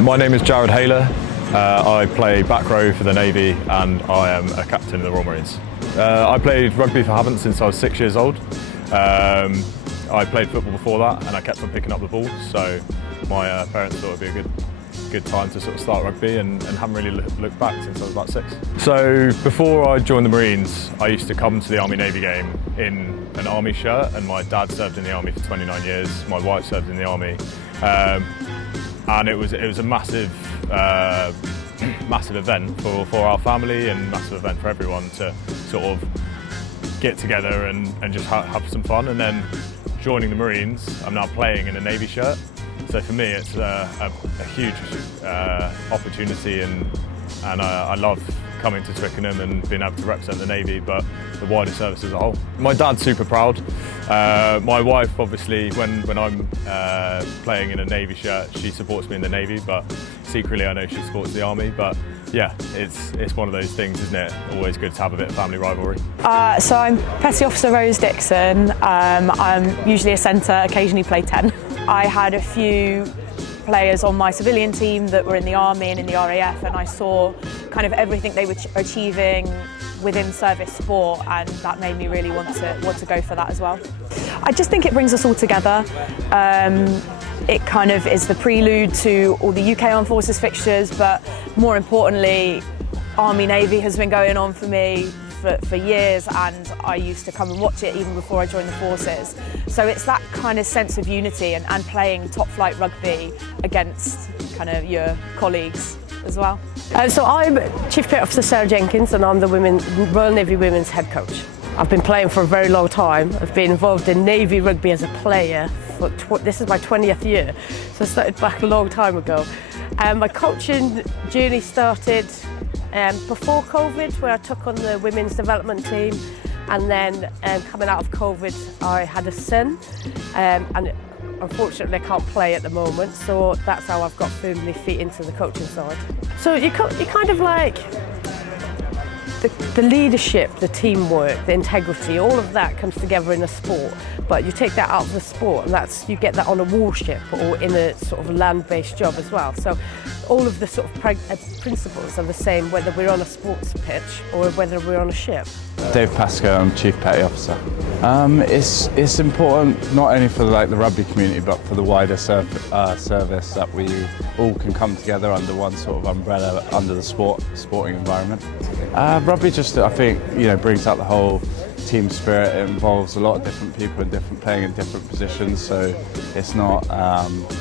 My name is Jared Haylor. I play back row for the Navy and I am a captain of the Royal Marines. I played rugby for Havant since I was 6 years old. I played football before that and I kept on picking up the ball, so my parents thought it would be a good time to sort of start rugby and haven't really looked back since I was about 6. So before I joined the Marines, I used to come to the Army-Navy game in an Army shirt, and my dad served in the Army for 29 years, my wife served in the Army. And it was a massive event for our family and massive event for everyone to sort of get together and just have some fun. And then joining the Marines, I'm now playing in a Navy shirt. So for me, it's a huge opportunity, and I love coming to Twickenham and being able to represent the Navy, but the wider service as a whole. My dad's super proud. My wife, obviously, when I'm playing in a Navy shirt, she supports me in the Navy, but secretly I know she supports the Army. But yeah, it's one of those things, isn't it? Always good to have a bit of family rivalry. So I'm Petty Officer Rose Dixon. I'm usually a centre, occasionally play 10. I had a few players on my civilian team that were in the Army and in the RAF, and I saw kind of everything they were achieving within service sport, and that made me really want to go for that as well. I just think it brings us all together. It kind of is the prelude to all the UK Armed Forces fixtures, but more importantly, Army-Navy has been going on for me for years, and I used to come and watch it even before I joined the forces. So it's that kind of sense of unity and playing top flight rugby against kind of your colleagues as well. So I'm Chief Petty Officer Sarah Jenkins, and I'm the Royal Navy Women's head coach. I've been playing for a very long time. I've been involved in Navy rugby as a player for this is my 20th year, so I started back a long time ago. My coaching journey started before COVID, where I took on the women's development team, and then coming out of COVID I had a son, and unfortunately I can't play at the moment, so that's how I've got firmly feet into the coaching side. So you kind of like the leadership, the teamwork, the integrity, all of that comes together in a sport, but you take that out of the sport and you get that on a warship or in a sort of land-based job as well. So all of the sort of principles are the same whether we're on a sports pitch or whether we're on a ship. Dave Pascoe, I'm Chief Petty Officer. It's important not only for the rugby community, but for the wider service, that we all can come together under one sort of umbrella under the sporting environment. Rugby just, I think, brings out the whole team spirit. It involves a lot of different people playing in different positions, so it's not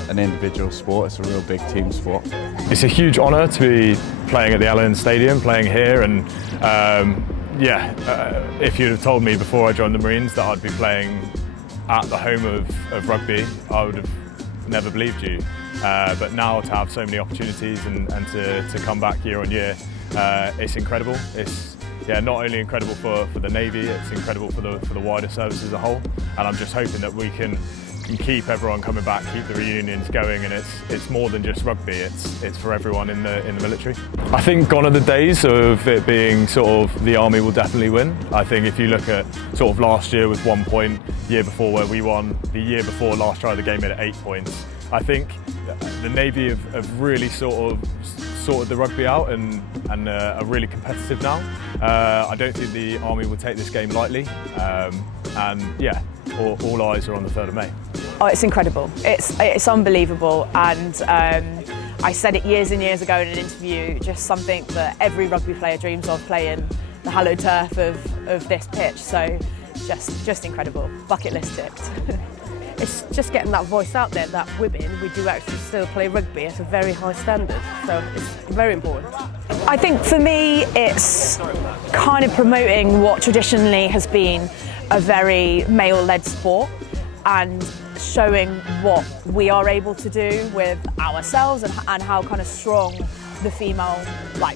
an individual sport, it's a real big team sport. It's a huge honour to be playing at the Allianz Stadium, playing here, and if you'd have told me before I joined the Marines that I'd be playing at the home of rugby, I would have never believed you. But now to have so many opportunities and to come back year on year, it's incredible. It's not only incredible for the Navy, it's incredible for the wider service as a whole. And I'm just hoping that we can keep everyone coming back, keep the reunions going, and it's more than just rugby, it's for everyone in the military. I think gone are the days of it being sort of the Army will definitely win. I think if you look at sort of last year with 1 point, year before where we won, the year before last try of the game at 8 points, I think the Navy have really sort of sorted the rugby out and are really competitive now. I don't think the Army will take this game lightly, and yeah, all eyes are on the 3rd of May. Oh, it's incredible. It's unbelievable, and I said it years and years ago in an interview, just something that every rugby player dreams of, playing the hallowed turf of this pitch. So just incredible. Bucket list ticked. It's just getting that voice out there that women, we do actually still play rugby at a very high standard, so it's very important. I think for me it's kind of promoting what traditionally has been a very male-led sport and showing what we are able to do with ourselves and how kind of strong the female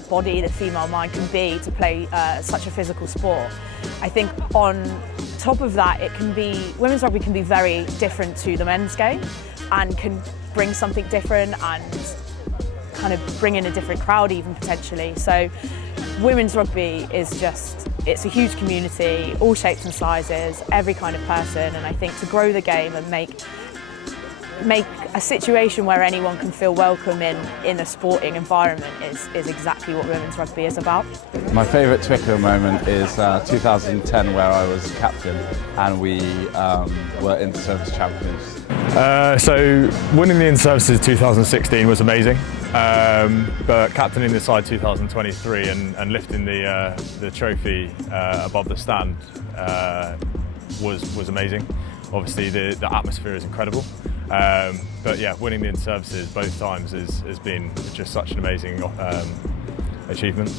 body, the female mind can be to play such a physical sport. I think on top of that, women's rugby can be very different to the men's game and can bring something different and kind of bring in a different crowd even potentially. So women's rugby is it's a huge community, all shapes and sizes, every kind of person, and I think to grow the game and make a situation where anyone can feel welcome in a sporting environment is exactly what women's rugby is about. My favourite Twickenham moment is 2010, where I was captain and we were inter-service champions. So winning the inter-services 2016 was amazing, but captaining the side 2023 and lifting the trophy above the stand was amazing. Obviously the atmosphere is incredible, but yeah, winning the inter-services both times has been just such an amazing achievement.